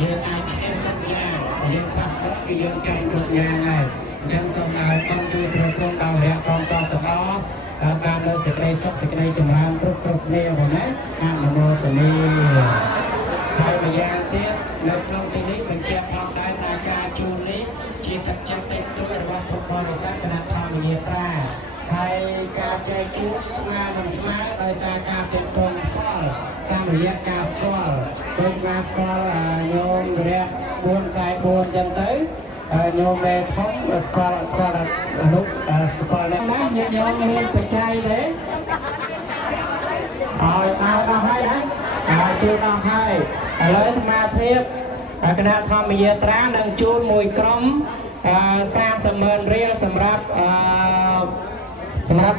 យើងអាចឈាមគ្រប់យ៉ាងយើងបាក់ទឹកគឺយើងចាំគ្រប់យ៉ាងហើយអញ្ចឹងសូមឲ្យអង្គជួយទ្រទ្រង់ដល់រយៈកងតទាំងអស់បាននៅសេចក្តីសុខសេចក្តីចម្រើនគ្រប់គ្នាបងណាអនុមោទនាហើយម្យ៉ាងទៀតនៅក្នុងទីនេះបញ្ជាក់ផងដែរថាការជួលនេះជាកញ្ចក់តិចតួចរបស់ពុទ្ធបរិស័ទគណៈធម្មយាត្រាហើយការចែកជួលស្មើនឹងស្មើដោយសារការទាក់ទងផ្ទាល់តាមរយៈការស្គាល់ដូចការស្គាល់ញោមរយៈ444ចឹងទៅញោមមេធំស្គាល់អនុស្គាល់ណាញាតិញោមមានបច្ច័យទេឲ្យដល់ហើយណាជួយដល់ហើយឥឡូវអាត្មាភាពគណៈធម្មយាត្រានឹងជួលមួយក្រុម30,000 រៀលសម្រាប់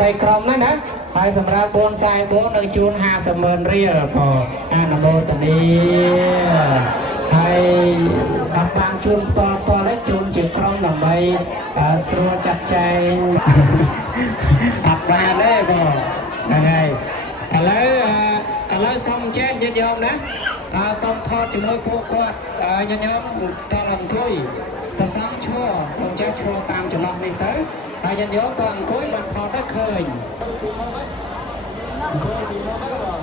3ក្រុមហ្នឹងណាហើយសម្រាប់444នឹងជួល50,000 រៀលបងអនុមោទនាហើយអត់បានជួលផ្ទាល់ទេជួលជាក្រុមដើម្បីស្រួលចាត់ចែងអត់បានទេបងហ្នឹងហើយឥឡូវសូមចែកញាតិញោមណាសូមថតជាមួយពួកគាត់ញាតិញោមតើអង្គុយប្រសងឈរខ្ញុំចេះឈរតាមចំណុចនេះទៅហើយញាតិញោមតើអង្គុយបានថតទៅឃើញអង្គុយទីនោះទៅបង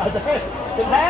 អត់ទេ